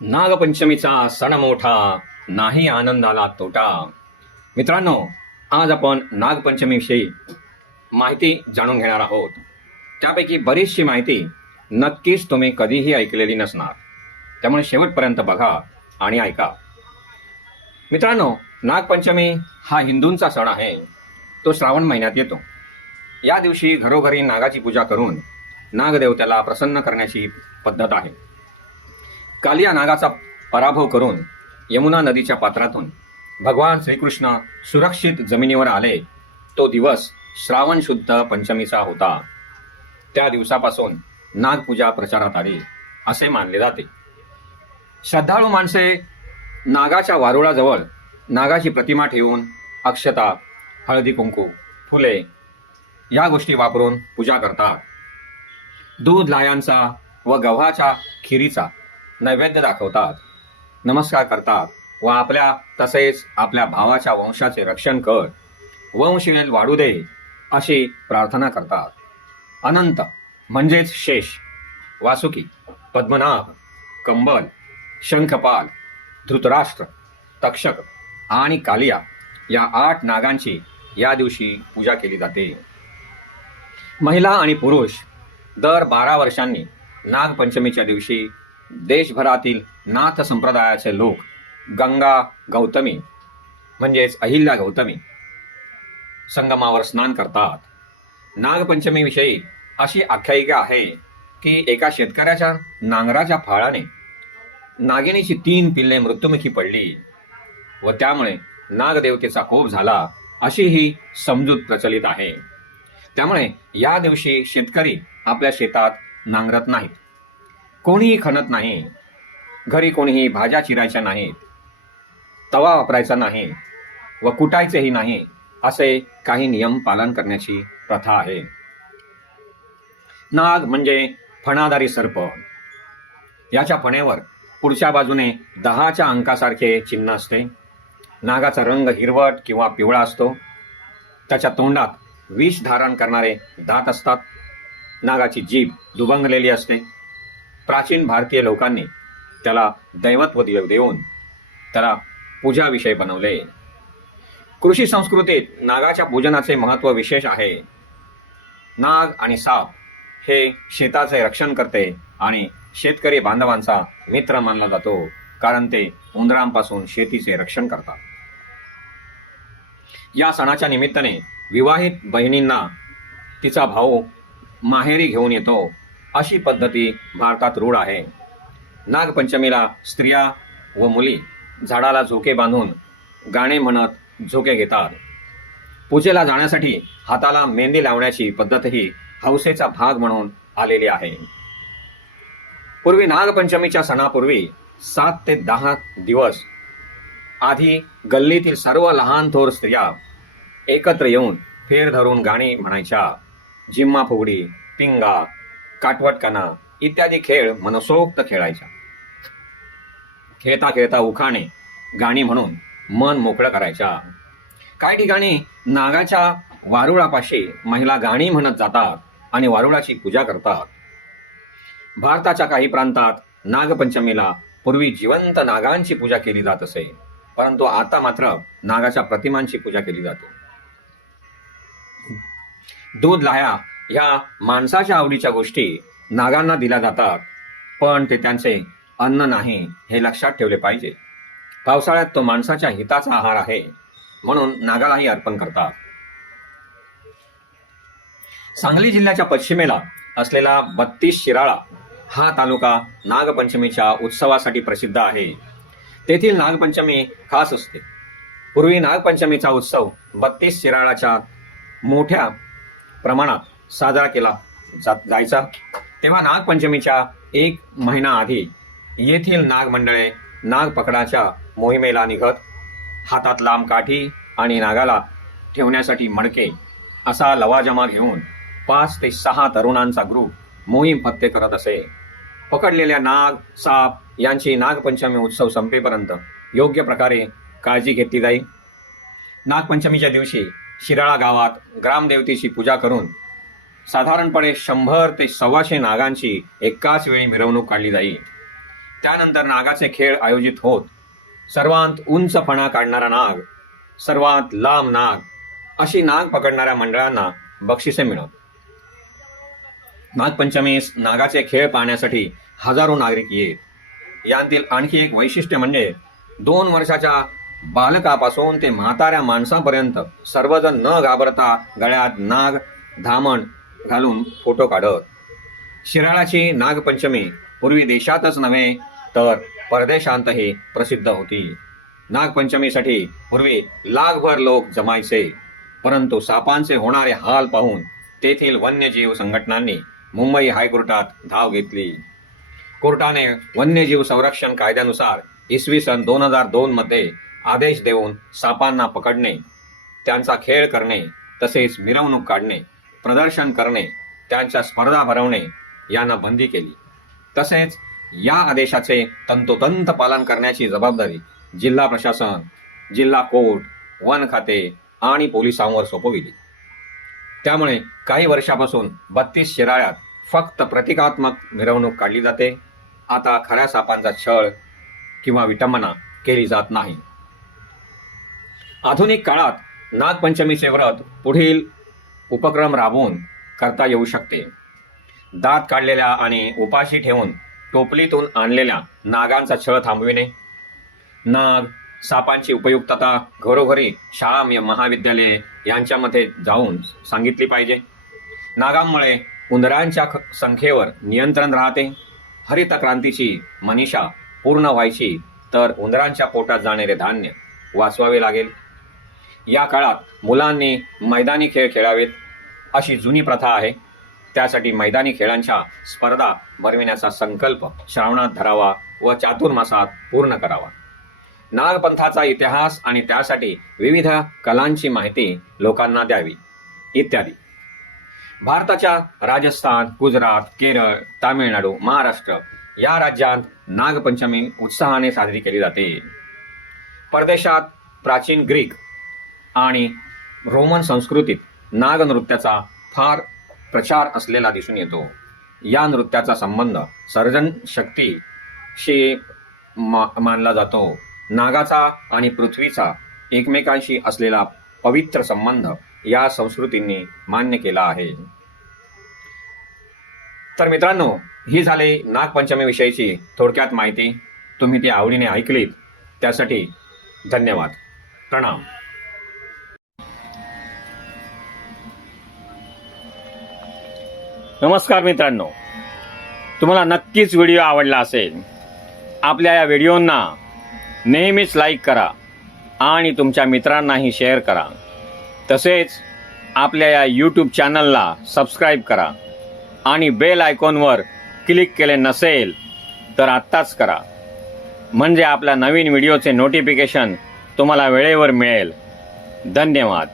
नागपंचमीचा सण मोठा, नाही आनंदाला तोटा. मित्रांनो, आज आपण नागपंचमीविषयी माहिती जाणून घेणार आहोत. त्यापैकी बरीचशी माहिती नक्कीच तुम्ही कधीही ऐकलेली नसणार, त्यामुळे शेवटपर्यंत बघा आणि ऐका. मित्रांनो, नागपंचमी हा हिंदूंचा सण आहे. तो श्रावण महिन्यात येतो. या दिवशी घरोघरी नागाची पूजा करून नागदेवतेला प्रसन्न करण्याची पद्धत आहे. कालिया नागाचा पराभव करून यमुना नदीच्या पात्रातून भगवान श्रीकृष्ण सुरक्षित जमिनीवर आले. तो दिवस श्रावण शुद्ध पंचमीचा होता. त्या दिवसापासून नागपूजा प्रचारात आली असे मानले जाते. श्रद्धाळू माणसे नागाच्या वारुळाजवळ नागाची प्रतिमा ठेवून अक्षता, हळदी कुंकू, फुले या गोष्टी वापरून पूजा करतात. दूध लायांचा व गव्हाच्या खिरीचा नैवेद्य दाखवतात, नमस्कार करतात व आपल्या तसेच आपल्या भावाच्या वंशाचे रक्षण कर, वंशवेल वाढू दे अशी प्रार्थना करतात. अनंत म्हणजेच शेष, वासुकी, पद्मनाभ, कंबल, शंखपाल, धृतराष्ट्र, तक्षक आणि कालिया या 8 नागांची या दिवशी पूजा केली जाते. महिला आणि पुरुष दर 12 वर्षांनी नागपंचमीच्या दिवशी देशभरातील नाथ संप्रदायाचे लोक गंगा गौतमी म्हणजेच अहिल्या गौतमी संगमावर स्नान करतात. नागपंचमीविषयी अशी आख्यायिका आहे की एका शेतकऱ्याच्या नांगराच्या फाळाने नागिनीची 3 पिल्ले मृत्युमुखी पडली व त्यामुळे नागदेवतेचा कोप झाला अशी ही समजूत प्रचलित आहे. त्यामुळे या दिवशी शेतकरी आपल्या शेतात नांगरत नाहीत, कोणीही खणत नाही, घरी कोणीही भाज्या चिरायच्या नाहीत, तवा वापरायचा नाही व कुटायचेही नाही असे काही नियम पालन करण्याची प्रथा आहे. नाग म्हणजे फणादारी सर्प. याच्या फणेवर पुढच्या बाजूने 10च्या अंकासारखे चिन्ह असते. नागाचा रंग हिरवट किंवा पिवळा असतो. त्याच्या तोंडात विष धारण करणारे दात असतात. नागाची जीभ दुभंगलेली असते. प्राचीन भारतीय लोकांनी त्याला दैवत्व देऊन त्याला पूजा विषय बनवले. कृषी संस्कृतीत नागाच्या पूजनाचे महत्त्व विशेष आहे. नाग आणि साप हे शेताचे रक्षण करते आणि शेतकरी बांधवांचा मित्र मानला जातो, कारण ते उंदरांपासून शेतीचे रक्षण करतात. या सणाच्या निमित्ताने विवाहित बहिणींना तिचा भाऊ माहेरी घेऊन येतो अशी पद्धती भारतात रूढ आहे. नागपंचमीला स्त्रिया व मुली झाडाला झोके बांधून गाणे म्हणत झोके घेतात. पूजेला जाण्यासाठी हाताला मेहंदी लावण्याची पद्धतही हौसेचा भाग म्हणून आलेली आहे. पूर्वी नागपंचमीच्या सणापूर्वी 7 ते 10 दिवस आधी गल्लीतील सर्व लहान थोर स्त्रिया एकत्र येऊन फेर धरून गाणी म्हणायच्या. जिम्मा फुगडी, पिंगा, काटवटकाना इत्यादी खेळ मनसोक्त खेळायच्या. खेळता खेळता उखाणे गाणी म्हणून मन मोकळं करायच्या. काही ठिकाणी नागाच्या वारुळापाशी महिला गाणी म्हणत जातात आणि वारुळाची पूजा करतात. भारताच्या काही प्रांतात नागपंचमीला पूर्वी जिवंत नागांची पूजा केली जात असे, परंतु आता मात्र नागाच्या प्रतिमांची पूजा केली जाते. दूध लाह्या ह्या माणसाच्या आवडीच्या गोष्टी नागांना दिल्या जातात, पण ते त्यांचे अन्न नाही हे लक्षात ठेवले पाहिजे. पावसाळ्यात तो माणसाच्या हिताचा आहार आहे, म्हणून नागालाही अर्पण करतात. सांगली जिल्ह्याच्या पश्चिमेला असलेला 32 शिराळा हा तालुका नागपंचमीच्या उत्सवासाठी प्रसिद्ध आहे. तेथील नागपंचमी खास असते. पूर्वी नागपंचमीचा उत्सव 32 शिराळाच्या मोठ्या प्रमाणात साजरा केला जायचा. तेव्हा नागपंचमीच्या 1 महिना आधी येथील नागमंडळे नाग पकडाच्या मोहिमेला निघत. हातात लांब काठी आणि नागाला ठेवण्यासाठी मडके असा लवाजमा घेऊन 5 ते 6 तरुणांचा ग्रुप मोहीम फत्ते करत असे. पकडलेल्या नाग, साप यांची नागपंचमी उत्सव संपेपर्यंत योग्य प्रकारे काळजी घेतली जाईल. नागपंचमीच्या दिवशी शिराळा गावात ग्रामदेवतेची पूजा करून साधारणपणे 100 ते 125 नागांची एकाच वेळी मिरवणूक काढली जाईल. त्यानंतर नागाचे खेळ आयोजित होत. सर्वात उंच फणा काढणारा नाग, सर्वात लांब नाग अशी नाग पकडणाऱ्या मंडळांना बक्षिसे मिळत. नागपंचमीस नागाचे खेळ पाहण्यासाठी हजारो नागरिक येत. यांतील आणखी एक वैशिष्ट्य म्हणजे 2 वर्षाच्या बालकापासून ते म्हाताऱ्या माणसापर्यंत सर्वजण न घाबरता गळ्यात नाग धामण घालून फोटो काढत. शिराळाची नागपंचमी पूर्वी देशातच नव्हे तर परदेशांतही प्रसिद्ध होती. नागपंचमीसाठी पूर्वी लाखभर लोक जमायचे, परंतु सापांचे होणारे हाल पाहून तेथील वन्यजीव संघटनांनी मुंबई हायकोर्टात धाव घेतली. कोर्टाने वन्यजीव संरक्षण कायद्यानुसार इसवी सन 2002 मध्ये आदेश देऊन सापांना पकडणे, त्यांचा खेळ करणे, तसेच मिरवणूक काढणे, प्रदर्शन करणे, त्यांच्या स्पर्धा भरवणे यांना बंदी केली. तसेच या आदेशाचे तंतोतंत पालन करण्याची जबाबदारी जिल्हा प्रशासन, जिल्हा कोर्ट, वन खाते आणि पोलिसांवर सोपविली. त्यामुळे काही वर्षापासून 32 शिराळ्यात फक्त प्रतिकात्मक मिरवणूक काढली जाते. आता खऱ्या सापांचा छळ किंवा विटंबना केली जात नाही. आधुनिक काळात नागपंचमीचे व्रत पुढील उपक्रम राबवून करता येऊ शकते. दात काढलेल्या आणि उपाशी ठेवून टोपलीतून आणलेल्या नागांचा छळ थांबविणे. नाग सापांची उपयुक्तता घरोघरी, शाळा, महाविद्यालये यांच्यामध्ये जाऊन सांगितली पाहिजे. नागांमुळे उंदरांच्या संख्येवर नियंत्रण राहते. हरित क्रांतीची मनीषा पूर्ण व्हायची तर उंदरांच्या पोटात जाणारे धान्य वाचवावे लागेल. या काळात मुलांनी मैदानी खेळ खेळावेत अशी जुनी प्रथा आहे. त्यासाठी मैदानी खेळांच्या स्पर्धा भरविण्याचा संकल्प श्रावणात धरावा व चातुर्मासात पूर्ण करावा. नागपंथाचा इतिहास आणि त्यासाठी विविध कलांची माहिती लोकांना द्यावी इत्यादी. भारताच्या राजस्थान, गुजरात, केरळ, तामिळनाडू, महाराष्ट्र या राज्यात नागपंचमी उत्साहाने साजरी केली जाते. परदेशात प्राचीन ग्रीक आणि रोमन संस्कृतीत नागनृत्याचा फार प्रचार असलेला दिसून येतो. या नृत्याचा संबंध सर्जन शक्तीशी मानला जातो. नागाचा आणि पृथ्वीचा एकमेकांशी असलेला पवित्र संबंध या संस्कृतींनी मान्य केला आहे. तर मित्रांनो, ही झाली नागपंचमीविषयीची थोडक्यात माहिती. तुम्ही ती आवडीने ऐकलीत त्यासाठी धन्यवाद. प्रणाम. नमस्कार मित्रांनो, तुम्हाला नक्कीच व्हिडिओ आवडला असेल. आपल्या या व्हिडिओंना नेहमीच लाईक करा आणि तुमच्या मित्रांनाही शेअर करा. तसेच आपल्या या यूट्यूब चॅनलला सबस्क्राईब करा आणि बेल आयकॉनवर क्लिक केले नसेल तर आत्ताच करा, म्हणजे आपल्या नवीन व्हिडिओचे नोटिफिकेशन तुम्हाला वेळेवर मिळेल. धन्यवाद.